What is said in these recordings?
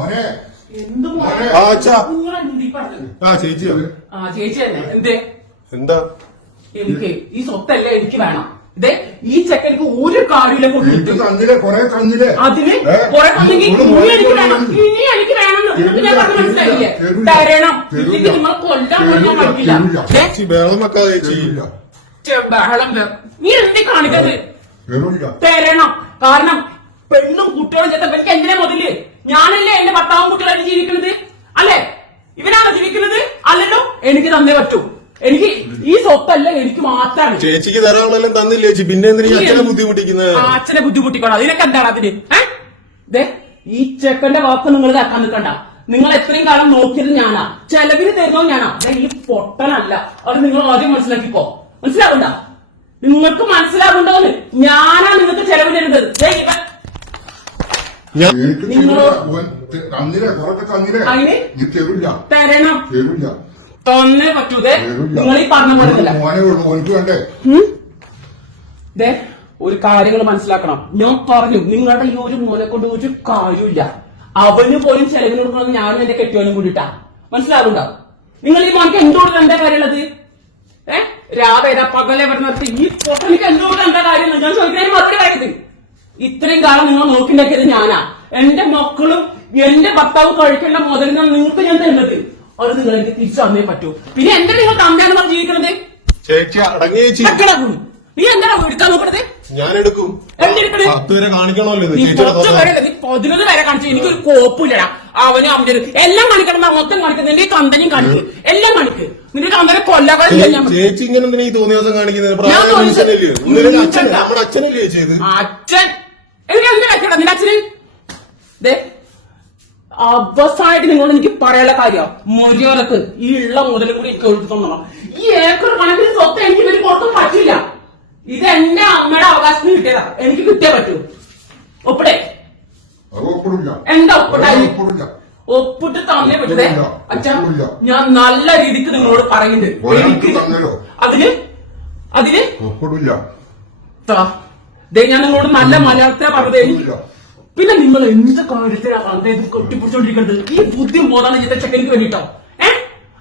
മോനെ. എന്ത് മോനെ? ആ, അച്ഛാ. നിങ്ങളെ പറഞ്ഞത്? ആ ചേച്ചിയോ ആ ചേച്ചി തന്നെ. എന്തേ? എന്താ? എനിക്ക് ഈ സ്വത്തല്ലേ എനിക്ക് വേണം. ഇതേ ഈ ചെക്കനിക്ക് ഒരു കാര്യമില്ല എനിക്ക് കൊടുത്തിട്ട് തന്നില്ലേ? കൊറേ തന്നില്ലേ? അതിന് ഏ? കുറെ തന്നെങ്കിൽ ഇനി എനിക്ക് വേണം. ഇനി എനിക്ക് വേണം എന്ന് ഞാൻ പറഞ്ഞ് മനസ്സിലായില്ലേ? തരൂല. തരണം. തരൂല. ഇല്ലെങ്കിൽ നിങ്ങൾ കൊല്ലാൻ പോലും ഞാൻ തരൂല. ഏ? ചേച്ചി ബഹളം വെക്കാതെ ചേച്ചി. തരൂല. ചെ- ബഹളം വേ- നീ എന്തി കാണിക്കത് തരൂല. തരണം. കാരണം പെണ്ണും കുട്ടികളും ചേർത്ത് എനിക്ക് എന്തിനാ മുതൽ? ഞാനല്ലേ എന്റെ ഭർത്താവും കുട്ടികളായിട്ട് ജീവിക്കുന്നത് അല്ലേ ഇവനാണ് ജീവിക്കുന്നത് അല്ലല്ലോ എനിക്ക് തന്നേ പറ്റൂ എനിക്ക് ഈ സ്വത്തല്ല മാത്രമാണ് ചേച്ചിക്ക് തരാണെല്ലാം തന്നില്ല ചേച്ചി? പിന്നെ എന്തിനാ അച്ഛനെ ബുദ്ധിമുട്ടിക്കുന്നത് ആ അച്ഛനെ ബുദ്ധിമുട്ടിക്കണം? അതിനൊക്കെ എന്താണ് അതിന്? ഏ? ഈ ചെക്കന്റെ വാക്ക് നിങ്ങൾ കേൾക്കാൻ നിൽക്കണ്ട. നിങ്ങൾ എത്രയും കാലം നോക്കിയത് ഞാനാ. ചെലവിന് തരുന്നോ ഞാനാ. ഈ പൊട്ടനല്ല. അത് നിങ്ങൾ ആദ്യം മനസ്സിലാക്കിക്കോ. മനസ്സിലാവണ്ട? നിങ്ങൾക്ക് മനസ്സിലാവുണ്ടോന്ന് ഞാനാ നിങ്ങൾക്ക് ചെലവ് തരുന്നത്. നിങ്ങളോ? തന്നില്ലേ തന്നില്ലേ തരണം. തന്നെ പറ്റൂ ദേ നിങ്ങൾ ഈ പറഞ്ഞ പോലെ ഒരു കാര്യങ്ങൾ മനസ്സിലാക്കണം. ഞാൻ പറഞ്ഞു നിങ്ങളുടെ ഈ ഒരു മോനെ കൊണ്ട് ഒരു കാര്യമില്ല അവന് പോലും ചെലവിന് കൊടുക്കണം ഞാനും എന്റെ കെട്ടിയോനും കൂടിട്ടാ മനസ്സിലാവുണ്ടോ നിങ്ങൾ ഈ മോനക്ക് എന്തുകൊണ്ട് എന്താ കാര്യമുള്ളത്? ഏ? രാവേദ പകലെ നിർത്തി ഈ പൊട്ടനിക്ക് എന്തുകൊണ്ട് എന്താ കാര്യം ഞാൻ ചോദിക്കാൻ മറുപടി കാര്യത്തിൽ ഇത്രയും കാലം നിങ്ങൾ നോക്കിണ്ടാക്കിയത് ഞാനാ. എന്റെ മക്കളും എന്റെ ഭർത്താവും കഴിക്കേണ്ട മുതലിനാണ് നിങ്ങൾക്ക് ഞാൻ തരുന്നത്. അത് നിങ്ങൾ എനിക്ക് തിരിച്ചു തന്നേ പറ്റൂ. പിന്നെ എന്താ നിങ്ങൾ നമ്മൾ ജീവിക്കുന്നത് ചേച്ചി അടങ്ങി. നീ എന്താ എടുക്കാൻ നോക്കണത്? ഞാൻ എടുക്കും. എന്തെടുക്കണേ പത്ത് വരെ കാണിക്കണമല്ലോ ഇത് നീ ചേച്ചിയുടെ. വരെ നീ പതിനൊന്ന് വരെ കാണിച്ചു എനിക്കൊരു കോപ്പില്ലടാ. അവനും അവന്റെ എല്ലാം കാണിക്കണം മൊത്തം കാണിക്കും. നിന്റെ കമ്പനിയും കാണിക്കും. എല്ലാം കാണിക്കും. നിന്റെ കന്തനെ കൊല്ലാകളില്ല ഞാൻ ചേ- ചേച്ചി ഇങ്ങനെ എന്തിനാ ഈ തോന്നിയ ദിവസം കാണിക്കുന്നത്? ഞാൻ പ്രായം തോന്നിയ മനുഷ്യനല്ലേ ഇന്നലെ അച്ഛൻ. നമ്മുടെ അച്ഛനല്ലേ ചെയ്ത് അച്ഛൻ. എനിക്ക് എന്തിനാ വെക്കടാ നിന്റെ അച്ഛന്? ദേ അവസായിട്ട് നിങ്ങളോട് എനിക്ക് പറയാനുള്ള കാര്യം? മര്യാദയ്ക്ക് ഈ ഉള്ള മുതലും കൂടി എനിക്ക് ഈ ഏക്കർ കണക്കിന് സ്വത്ത് എനിക്ക് ഇവർ കൊടുക്കാൻ പറ്റില്ല. ഇത് എന്റെ അമ്മയുടെ അവകാശത്തിന് കിട്ടിയതാ. എനിക്ക് കിട്ടിയേ പറ്റൂ. ഒപ്പിടേ. എന്താ ഒപ്പിട്ടായി ഒപ്പിട്ട് തന്നെ പറ്റേ ഇല്ല, അച്ഛാ ഞാൻ നല്ല രീതിക്ക് നിങ്ങളോട് പറയുന്നുണ്ട്. എനിക്ക്. അതിന്? അതിന്? ഒപ്പിടില്ല. ഞാൻ നിങ്ങളോട് നല്ല മലയാളത്തെ പറഞ്ഞത്. എനിക്ക് ഇല്ല. പിന്നെ നിങ്ങൾ എന്ത് കാര്യത്തിലാണ് കെട്ടിപ്പിടിച്ചോണ്ടിരിക്കുന്നത് ഈ ബുദ്ധി ബോധാണ് ഇന്നത്തെ ചെക്കനിക്ക് വേണ്ടിട്ടോ?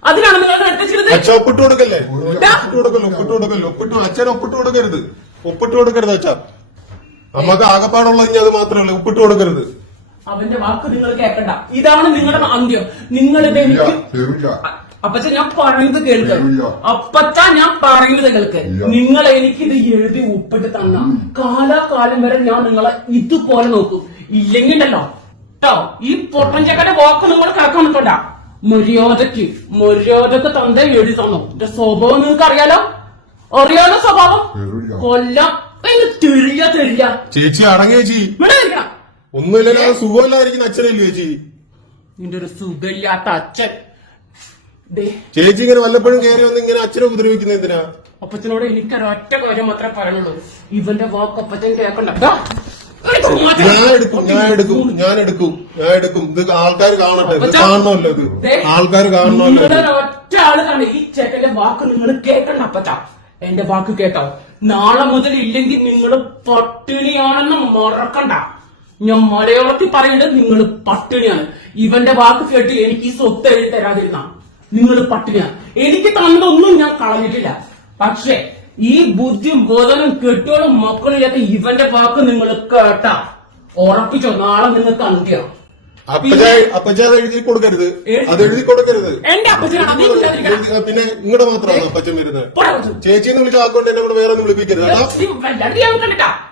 അതിനാണ് നിങ്ങൾ എടുത്തിരുന്നത് അച്ഛൻ ഒപ്പിട്ട് കൊടുക്കല്ലേ? ദാ. ഒപ്പിട്ട് കൊടുക്കല്ലോ ഒപ്പിട്ട് കൊടുക്കല്ലോ? ഒപ്പിട്ട് അച്ഛൻ ഒപ്പിട്ട് കൊടുക്കരുത്. ഒപ്പിട്ട് കൊടുക്കരുത് അച്ഛ. നമുക്ക് ആകപ്പാടുള്ള ഇനി അത് മാത്രമല്ല ഒപ്പിട്ട് കൊടുക്കരുത്. അവന്റെ വാക്ക് നിങ്ങൾ കേൾക്കണ്ട ഇതാണ് നിങ്ങളുടെ അന്ത്യം. നിങ്ങൾ ഇത് എനിക്ക് അപ്പച്ച ഞാൻ പറയുന്നത് കേൾക്ക്. അപ്പച്ച ഞാൻ പറയുന്നത് കേൾക്ക്. നിങ്ങൾ നിങ്ങൾ എനിക്കിത് എഴുതി ഒപ്പിട്ട് തന്ന കാലാകാലം വരെ ഞാൻ നിങ്ങളെ ഇതുപോലെ നോക്കും. ഇല്ലെങ്കിൽ ഉണ്ടല്ലോ കേട്ടോ ഈ പൊട്ടൻ വാക്ക് നിങ്ങൾ കേൾക്കാൻ നിൽക്കണ്ട മര്യാദയ്ക്ക് മര്യാദയ്ക്ക് തന്ത എഴുതി തന്നു. എന്റെ സ്വഭാവം നിങ്ങൾക്ക് അറിയാലോ അറിയാലോ സ്വഭാവം കൊല്ലം. തെരിയ തെരിയ ചേച്ചി അടങ്ങി ചേച്ചി? അച്ഛനല്ലേ ചേച്ചി? നിന്റെ ഒരു സുഖമില്ലാത്ത അച്ഛൻ. ചേച്ചി ഇങ്ങനെ വല്ലപ്പോഴും കയറി വന്ന് ഇങ്ങനെ അച്ഛനെ ഉപദ്രവിക്കുന്ന എന്തിനാ? അപ്പച്ചനോട് എനിക്കൊരൊറ്റ കാര്യം മാത്രമേ പറയാനുള്ളൂ. ഇവന്റെ വാക്ക് അപ്പച്ചൻ കേൾക്കണ്ട. ഞാൻ എടുക്കും ഞാൻ എടുക്കും ഞാൻ എടുക്കും ഞാൻ എടുക്കും. ഇത് ആൾക്കാർ കാണട്ടെ ഇത് കാണണമല്ലോ ഇത്. ആൾക്കാർ കാണണമല്ലോ. ഒറ്റ ആൾ കാണും ഈ ചെക്കന്റെ വാക്ക് നിങ്ങൾ കേൾക്കണ്ട അപ്പച്ച. എന്റെ വാക്ക് കേട്ടോ. നാളെ മുതൽ ഇല്ലെങ്കിൽ നിങ്ങൾ പട്ടിണിയാണെന്ന് മറക്കണ്ട. ഞാൻ മലയാളത്തിൽ പറയുന്നത് നിങ്ങൾ പട്ടിണിയാണ്. ഇവന്റെ വാക്ക് കേട്ട് എനിക്ക് ഈ സ്വത്ത് എഴുതി തരാതിരുന്ന. നിങ്ങൾ പട്ടിണിയാണ്. എനിക്ക് തന്നതൊന്നും ഞാൻ കളഞ്ഞിട്ടില്ല. പക്ഷേ ഈ ബുദ്ധിയും ബോധനും കെട്ടിയോളും മക്കളില്ലാത്ത ഇവന്റെ വാക്ക് നിങ്ങൾ കേട്ടാ. ഉറപ്പിച്ചോ നാളെ നിങ്ങൾക്ക് അന്ത്യം. അപ്പച്ച അപ്പച്ച അത് എഴുതി കൊടുക്കരുത്. അത് എഴുതി കൊടുക്കരുത്. എന്റെ അപ്പച്ചനാണ്? നീ ഇല്ലാതിരിക്കണം. എഴുതി- പിന്നെ ഇങ്ങടെ മാത്രമാണ് അപ്പച്ചൻ വരുന്നത്. പോടാ അപ്പച്ചൻ. വിളിച്ച ആക്കൊണ്ട് എന്നെ കൂടെ വേറെ ഒന്നും വിളിപ്പിക്കരുത്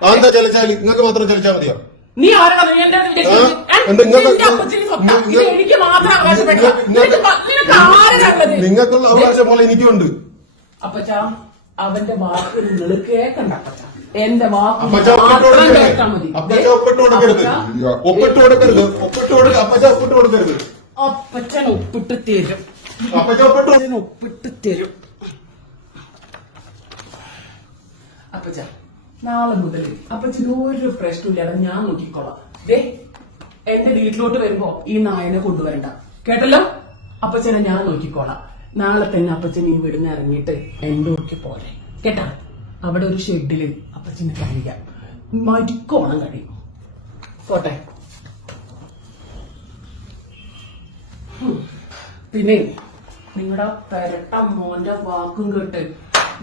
എന്താ ചലിച്ചാൽ നിങ്ങൾക്ക് മാത്രം ചലിച്ചാൽ മതിയോ? നീ നിങ്ങൾക്കുള്ള അവകാശം പോലെ എനിക്കുണ്ട് അപ്പച്ച അവന്റെ വാക്ക് നിങ്ങൾ കേൾക്കണ്ട. എന്റെ വാക്ക് മാത്രം കൊടുക്കരുത്. മതി. അപ്പച്ചൻ ഒപ്പിട്ട് തരും. അപ്പച്ചൻ ഒപ്പിട്ട് തരും. അപ്പച്ച നാളെ മുതൽ അപ്പച്ചന് ഒരു പ്രശ്നമില്ലാതെ ഞാൻ നോക്കിക്കോളാം. ദേ എന്റെ വീട്ടിലോട്ട് വരുമ്പോ ഈ നായനെ കൊണ്ടുവരണ്ട. കേട്ടല്ലോ? അപ്പച്ചനെ ഞാൻ നോക്കിക്കോളാം. നാളെ തന്നെ അപ്പച്ചൻ ഈ വീടിന് ഇറങ്ങിയിട്ട് എന്റെ ഊർക്ക് പോരെ. കേട്ടാ? അവിടെ ഒരു ഷെഡിൽ അപ്പച്ചന് കഴിയാം മരിക്കോണം കഴിയും പോട്ടെ. പിന്നെ നിങ്ങളുടെ പെരട്ട മോന്റെ വാക്കും കേട്ട്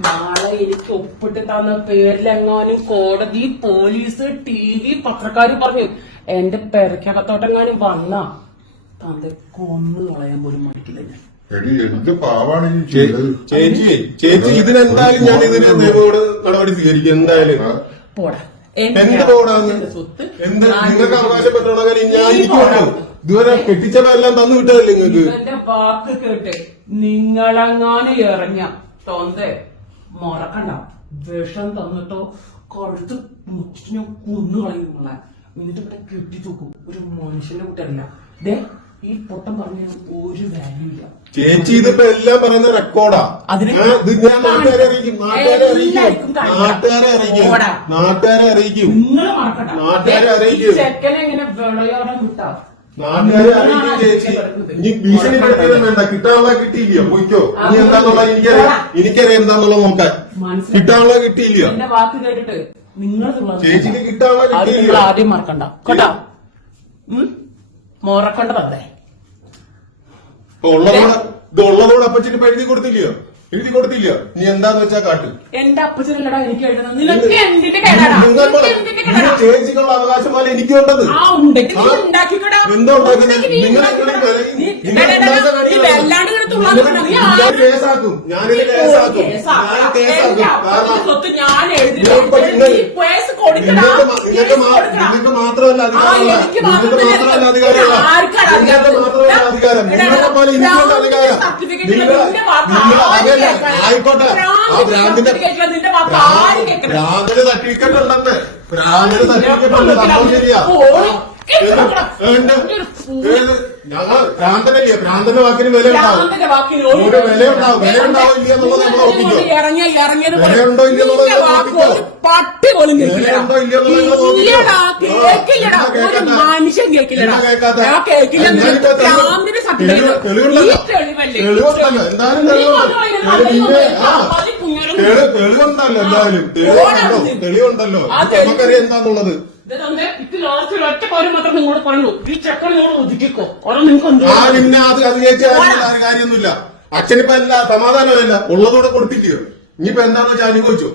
നാളെ എനിക്ക് ഒപ്പിട്ട് തന്ന പേരിലെങ്ങാനും കോടതി പോലീസ് ടി വി പത്രക്കാർ പറഞ്ഞു എന്റെ പെരക്കകത്തോട്ടെങ്ങാനും വന്ന തന്റെ കൊന്നു കളയാൻ പോലും മടിക്കില്ല ഞാൻ. ചേച്ചി ചേച്ചി ഇതിനെന്തായാലും ഞാൻ ഇതിന് നിയമോട് നടപടി സ്വീകരിക്കും എന്തായാലും. പോടാ. എന്ത് പോടാന്ന്? എന്ത് നിങ്ങൾക്ക് ഞാൻ ഇതുവരെ കെട്ടിച്ചവരെല്ലാം തന്നു വിട്ടതല്ലേ നിങ്ങൾക്ക്? വാക്ക് കേട്ട് നിങ്ങളെങ്ങാനും ഇറങ്ങ തൊന്തേ മുറക്കണ്ട വിഷം തന്നിട്ടോ കഴുത്ത് ഞാൻ കൊന്നു കളയും നിങ്ങളെ എന്നിട്ട് ഇവിടെ കെട്ടി തൂക്കും. ഒരു മനുഷ്യന്റെ കുട്ടിയല്ല ദേ ഈ പൊട്ടം പറഞ്ഞ ഒരു വാല്യൂ ഇല്ല. ചേച്ചി ഇതിപ്പോ എല്ലാം പറയുന്ന റെക്കോർഡാ അതിന് ഇത് ഞാൻ നാട്ടുകാരെ അറിയിക്കും നാട്ടുകാരെ അറിയിക്കും. നാട്ടുകാരെ അറിയിക്കും. നാട്ടുകാരെ അറിയിക്കും. നിങ്ങൾ മറക്കണ്ട. നാട്ടുകാരെ അറിയിക്കും. ചെക്കനെ ഇങ്ങനെ വിളയോടെ കിട്ടാ നാട്ടുകാരെ അറിയിക്കും ചേച്ചി. ഇനി ഭീഷണിപ്പെടുത്തിയത് വേണ്ട. കിട്ടാനുള്ള കിട്ടിയില്ലയോ പോയിക്കോ. ഇനി എന്താന്നുള്ള എനിക്കറിയാം. എനിക്കറിയാം എന്താന്നുള്ള നോക്കാൻ കിട്ടാനുള്ള കിട്ടിയില്ലയോ എന്റെ വാക്ക് കേട്ടിട്ട് നിങ്ങൾ ചേച്ചിക്ക് കിട്ടാനുള്ള അത് ആദ്യം മറക്കണ്ട. കേട്ടോ? ഇപ്പൊ ഉള്ളതോടെ ഇത് ഉള്ളതോടെ എഴുതി കൊടുത്തില്ലയോ? എഴുതി കൊടുത്തില്ലയോ? നീ എന്താന്ന് വെച്ചാ കാട്ടു. എന്റെ അപ്പച്ചനല്ലടാ എനിക്ക് എഴുതണം നിനക്ക് എന്തിന്റെ കേടാടാ? നിനക്ക് എന്തിന്റെ കേടാടാ ചേച്ചിക്കുള്ള അവകാശം പോലെ എനിക്കുണ്ടത് ആ ഉണ്ടെങ്കിൽ നീ? എന്താ ഉണ്ടാക്കുന്നത്? ഉണ്ടെങ്കിൽ നീ ഉണ്ടാക്കിക്കോടാ. നീ വല്ലാണ്ട് നീ ഞാൻ കേസാക്കും. ഞാനിത് കേസാക്കും. കേസാക്കും. കാരണം ഇപ്പൊ നിങ്ങൾ-. നിങ്ങൾക്ക് മാ- നിങ്ങൾക്ക് മാ- നിങ്ങൾക്ക് മാത്രമല്ല അധികാരമുള്ള നിങ്ങൾക്ക് മാത്രമല്ല അധികാരമുള്ള നിങ്ങൾക്ക്? മാത്രമല്ല അധികാരം. നിങ്ങളെ പോലെ എനിക്കുണ്ട് അധികാരം. നിങ്ങൾ നിങ്ങൾ അതല്ല ആയിക്കോട്ടെ. ആ സർട്ടിഫിക്കറ്റ് ഉണ്ടെന്ന്. ഞങ്ങൾ ഭ്രാന്തനല്ലേ ഭ്രാന്തന്റെ വാക്കിന് വില ഉണ്ടാവും ഭ്രാന്തിന്റെ വാക്കിന് ഒരു വില ഉണ്ടാവും വില ഉണ്ടാവും ഇല്ല എന്നുള്ളത് നമ്മൾ ഉറപ്പിക്കും? ഇറങ്ങിയ ഇറങ്ങിയത് പോലെ വിലയുണ്ടോ ഇല്ലയോ എന്നുള്ളത് നിന്റെ വാക്ക് പട്ടി പോലും? ഇല്ലടാ, കേൾക്കില്ലടാ. ഒരു മനുഷ്യൻ കേൾക്കില്ലടാ. കേൾക്കില്ല. തെളിവുണ്ടല്ലോ. എന്തായാലും തെളിവുണ്ട്. തെളിവുണ്ടല്ലോ എന്തായാലും. തെളിവുണ്ടല്ലോ. തെളിവുണ്ടല്ലോ. നമുക്കറിയാം എന്താന്നുള്ളത്. പിന്നെ അത് അത് ചേച്ചി കാര്യമൊന്നുമില്ല. അച്ഛനിപ്പോ എല്ലാ സമാധാനമല്ല. ഉള്ളതോടെ കൊടുത്തില്ലയോ ഇനിയിപ്പോ എന്താന്ന് വെച്ചാൽ അനുഭവിച്ചോ?